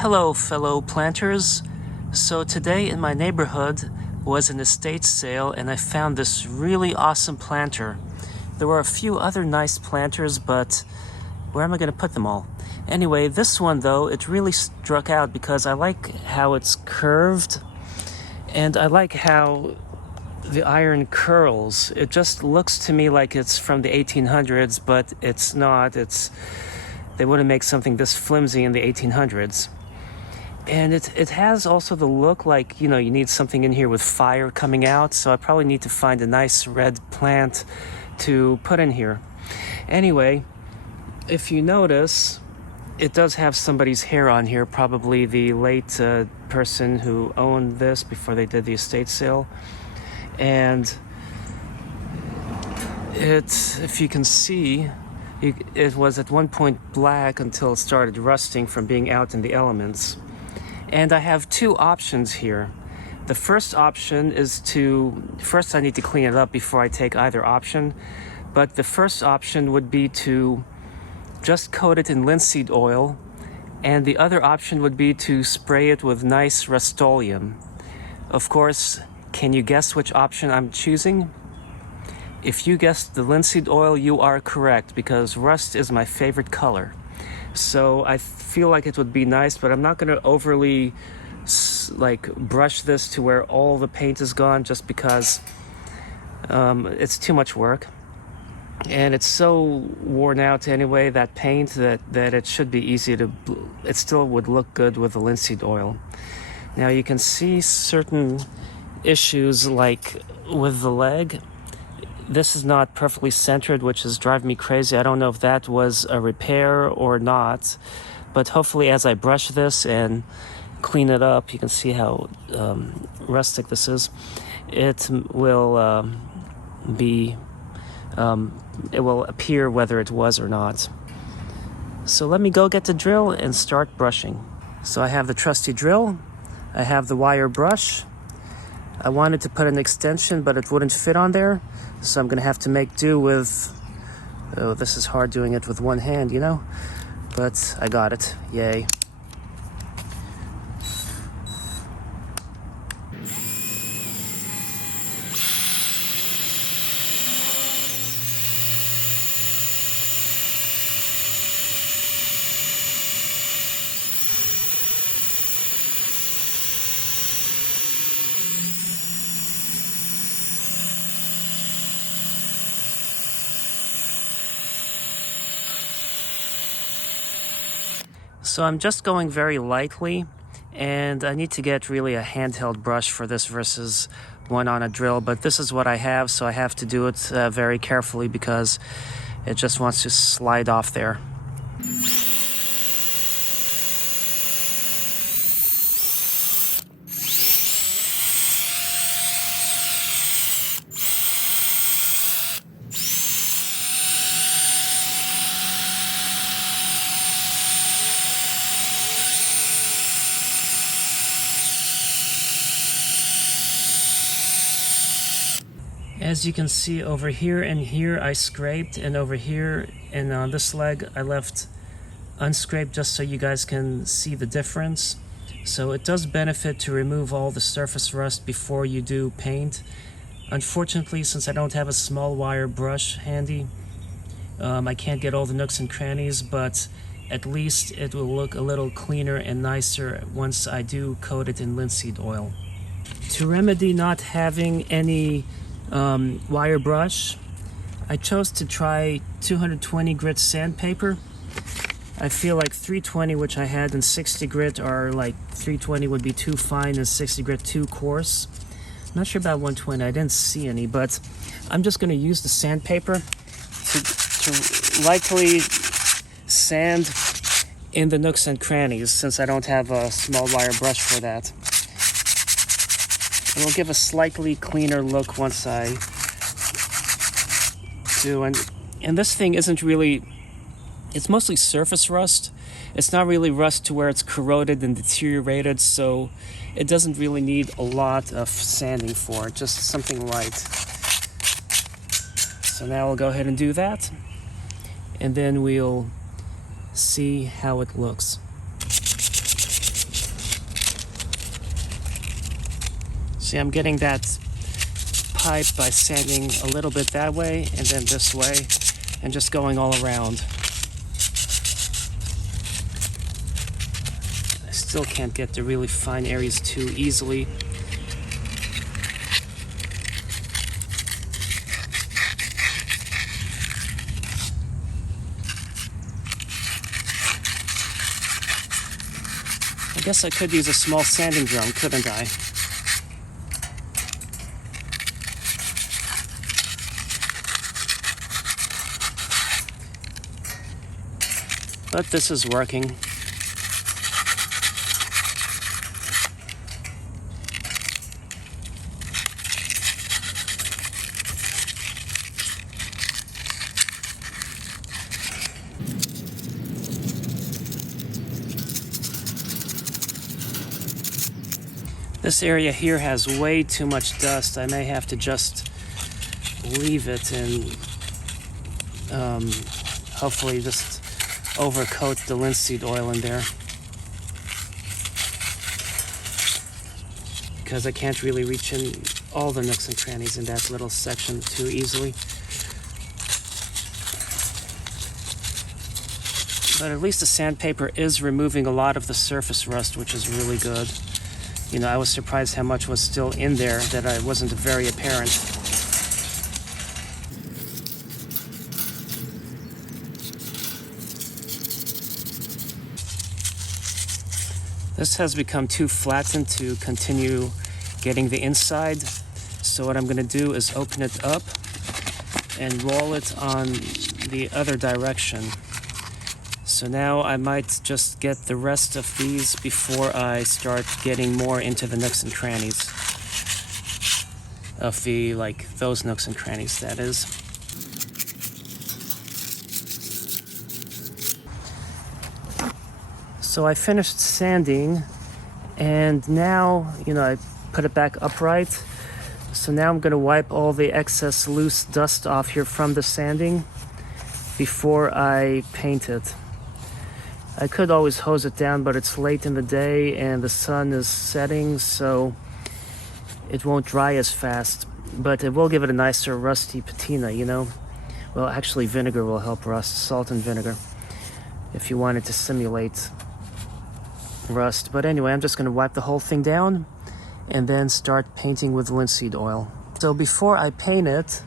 Hello, fellow planters. So today in my neighborhood was an estate sale and I found this really awesome planter. There were a few other nice planters, but where am I going to put them all? Anyway, this one though, it really struck out because I like how it's curved and I like how the iron curls. It just looks to me like it's from the 1800s, but it's not. They wouldn't make something this flimsy in the 1800s. And it has also the look like, you need something in here with fire coming out, so I probably need to find a nice red plant to put in here. Anyway, if you notice, it does have somebody's hair on here, probably the late person who owned this before they did the estate sale. And if you can see, it was at one point black until it started rusting from being out in the elements. And I have two options here. The first option is first I need to clean it up before I take either option, but the first option would be to just coat it in linseed oil, and the other option would be to spray it with nice Rustoleum. Of course, can you guess which option I'm choosing? If you guessed the linseed oil, you are correct, because rust is my favorite color. So I feel like it would be nice, but I'm not going to overly brush this to where all the paint is gone, just because it's too much work. And it's so worn out anyway, that paint, that it should be easy to... It still would look good with the linseed oil. Now you can see certain issues, like with the leg. This is not perfectly centered, which is driving me crazy. I don't know if that was a repair or not, but hopefully as I brush this and clean it up, you can see how rustic this is. It will it will appear whether it was or not. So let me go get the drill and start brushing. So I have the trusty drill, I have the wire brush. I wanted to put an extension, but it wouldn't fit on there, so I'm gonna have to make do with... Oh, this is hard doing it with one hand, but I got it. Yay. So I'm just going very lightly, and I need to get really a handheld brush for this versus one on a drill, but this is what I have, so I have to do it very carefully because it just wants to slide off there. As you can see, over here and here I scraped, and over here and on this leg I left unscraped just so you guys can see the difference. So it does benefit to remove all the surface rust before you do paint. Unfortunately, since I don't have a small wire brush handy, I can't get all the nooks and crannies, but at least it will look a little cleaner and nicer once I do coat it in linseed oil. To remedy not having any wire brush, I chose to try 220 grit sandpaper. I feel like 320, which I had, and 60 grit are like 320 would be too fine and 60 grit too coarse. I'm not sure about 120, I didn't see any, but I'm just going to use the sandpaper to lightly sand in the nooks and crannies, since I don't have a small wire brush for that. It'll give a slightly cleaner look once I do. And this thing isn't really... It's mostly surface rust. It's not really rust to where it's corroded and deteriorated, so it doesn't really need a lot of sanding for it, just something light. So now we'll go ahead and do that, and then we'll see how it looks. See, I'm getting that pipe by sanding a little bit that way and then this way and just going all around. I still can't get the really fine areas too easily. I guess I could use a small sanding drum, couldn't I? But this is working. This area here has way too much dust. I may have to just leave it and hopefully just overcoat the linseed oil in there, because I can't really reach in all the nooks and crannies in that little section too easily. But at least the sandpaper is removing a lot of the surface rust, which is really good. You know, I was surprised how much was still in there that I wasn't very apparent. This has become too flattened to continue getting the inside. So what I'm going to do is open it up and roll it on the other direction. So now I might just get the rest of these before I start getting more into the nooks and crannies of the, like, those nooks and crannies, that is. So I finished sanding, and now, you know, I put it back upright. So now I'm going to wipe all the excess loose dust off here from the sanding before I paint it. I could always hose it down, but it's late in the day and the sun is setting, so it won't dry as fast. But it will give it a nicer rusty patina, you know? Well, actually vinegar will help rust, salt and vinegar, if you wanted to simulate rust. But anyway, I'm just going to wipe the whole thing down and then start painting with linseed oil. So before I paint it,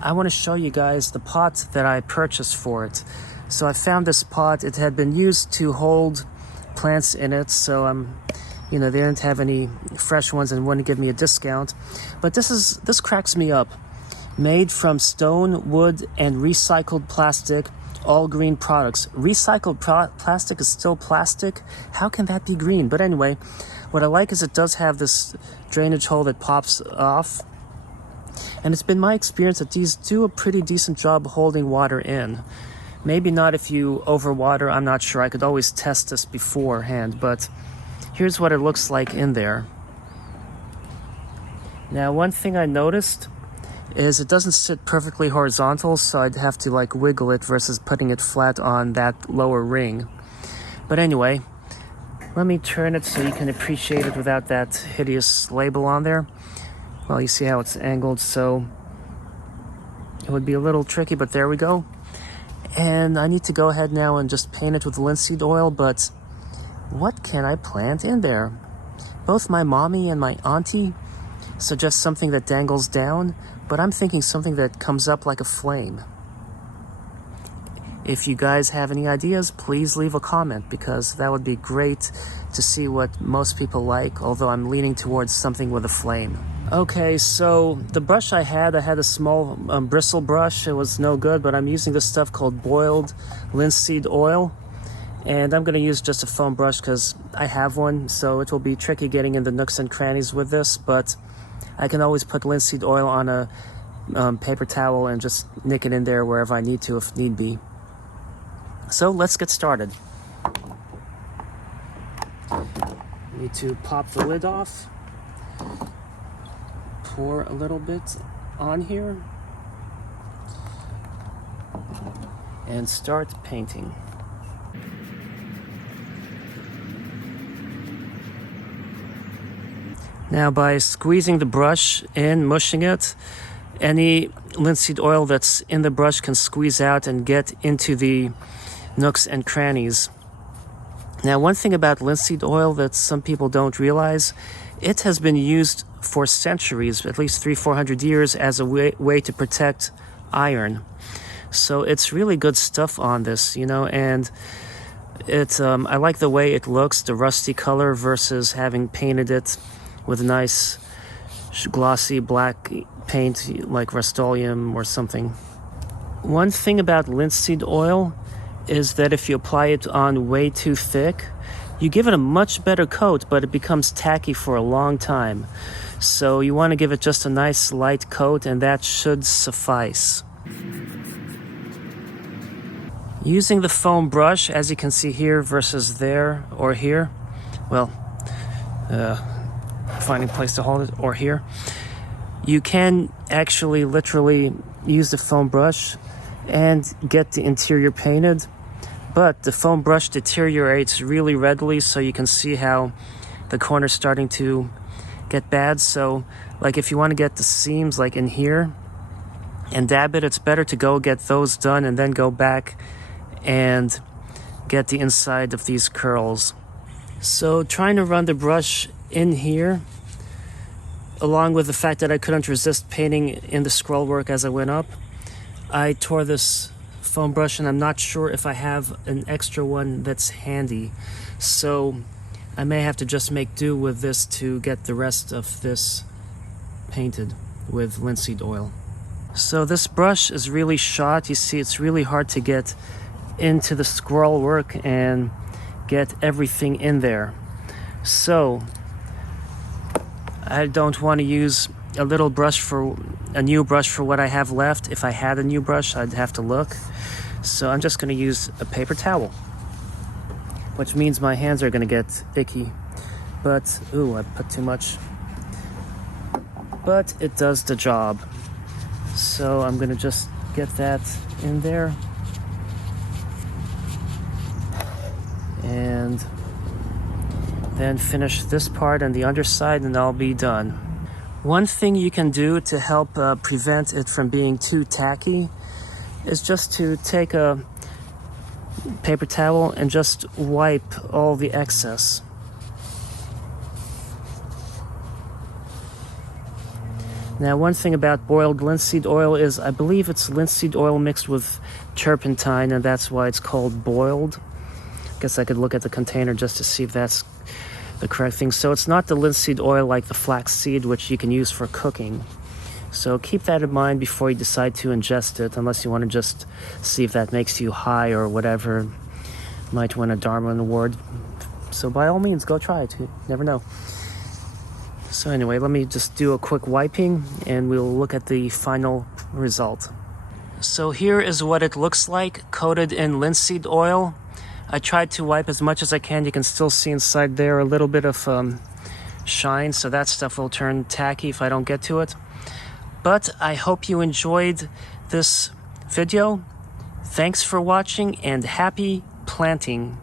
I want to show you guys the pot that I purchased for it. So I found this pot. It had been used to hold plants in it, so you know, they didn't have any fresh ones and wouldn't give me a discount. But this cracks me up. Made from stone, wood, and recycled plastic, all green products. Recycled plastic is still plastic? How can that be green? But anyway, what I like is it does have this drainage hole that pops off. And it's been my experience that these do a pretty decent job holding water in. Maybe not if you overwater, I'm not sure. I could always test this beforehand, but here's what it looks like in there. Now, one thing I noticed is it doesn't sit perfectly horizontal, so I'd have to like wiggle it versus putting it flat on that lower ring. But anyway, let me turn it so you can appreciate it without that hideous label on there. Well, you see how it's angled, so it would be a little tricky, but there we go. And I need to go ahead now and just paint it with linseed oil, but what can I plant in there? Both my mommy and my auntie suggest something that dangles down, but I'm thinking something that comes up like a flame. If you guys have any ideas, please leave a comment, because that would be great to see what most people like, although I'm leaning towards something with a flame. Okay, so the brush I had a small bristle brush. It was no good, but I'm using this stuff called boiled linseed oil. And I'm going to use just a foam brush because I have one, so it will be tricky getting in the nooks and crannies with this, but I can always put linseed oil on a paper towel and just nick it in there wherever I need to if need be. So let's get started. Need to pop the lid off. Pour a little bit on here and start painting. Now by squeezing the brush in, mushing it, any linseed oil that's in the brush can squeeze out and get into the nooks and crannies. Now, one thing about linseed oil that some people don't realize, it has been used for centuries, at least 300-400 years, as a way to protect iron. So it's really good stuff on this, you know, and I like the way it looks, the rusty color versus having painted it with nice glossy black paint like Rustoleum or something. One thing about linseed oil is that if you apply it on way too thick, you give it a much better coat, but it becomes tacky for a long time. So you want to give it just a nice light coat, and that should suffice. Using the foam brush, as you can see here versus there or here, well, finding a place to hold it, or here, you can actually literally use the foam brush and get the interior painted, but the foam brush deteriorates really readily, so you can see how the corner's starting to get bad. So like if you want to get the seams like in here and dab it, it's better to go get those done and then go back and get the inside of these curls. So trying to run the brush in here, along with the fact that I couldn't resist painting in the scroll work as I went up, I tore this foam brush, and I'm not sure if I have an extra one that's handy. So I may have to just make do with this to get the rest of this painted with linseed oil. So this brush is really shot. You see, it's really hard to get into the scroll work and get everything in there. So I don't want to use a new brush for what I have left. If I had a new brush, I'd have to look. So I'm just going to use a paper towel, which means my hands are going to get icky. But, ooh, I put too much. But it does the job. So I'm going to just get that in there. And then finish this part and the underside, and I'll be done. One thing you can do to help prevent it from being too tacky is just to take a paper towel and just wipe all the excess. Now, one thing about boiled linseed oil is I believe it's linseed oil mixed with turpentine, and that's why it's called boiled. I guess I could look at the container just to see if that's the correct thing. So it's not the linseed oil like the flaxseed, which you can use for cooking. So keep that in mind before you decide to ingest it, unless you want to just see if that makes you high or whatever. You might win a Darwin Award. So by all means, go try it. You never know. So anyway, let me just do a quick wiping and we'll look at the final result. So here is what it looks like, coated in linseed oil. I tried to wipe as much as I can. You can still see inside there a little bit of shine, so that stuff will turn tacky if I don't get to it. But I hope you enjoyed this video. Thanks for watching and happy planting.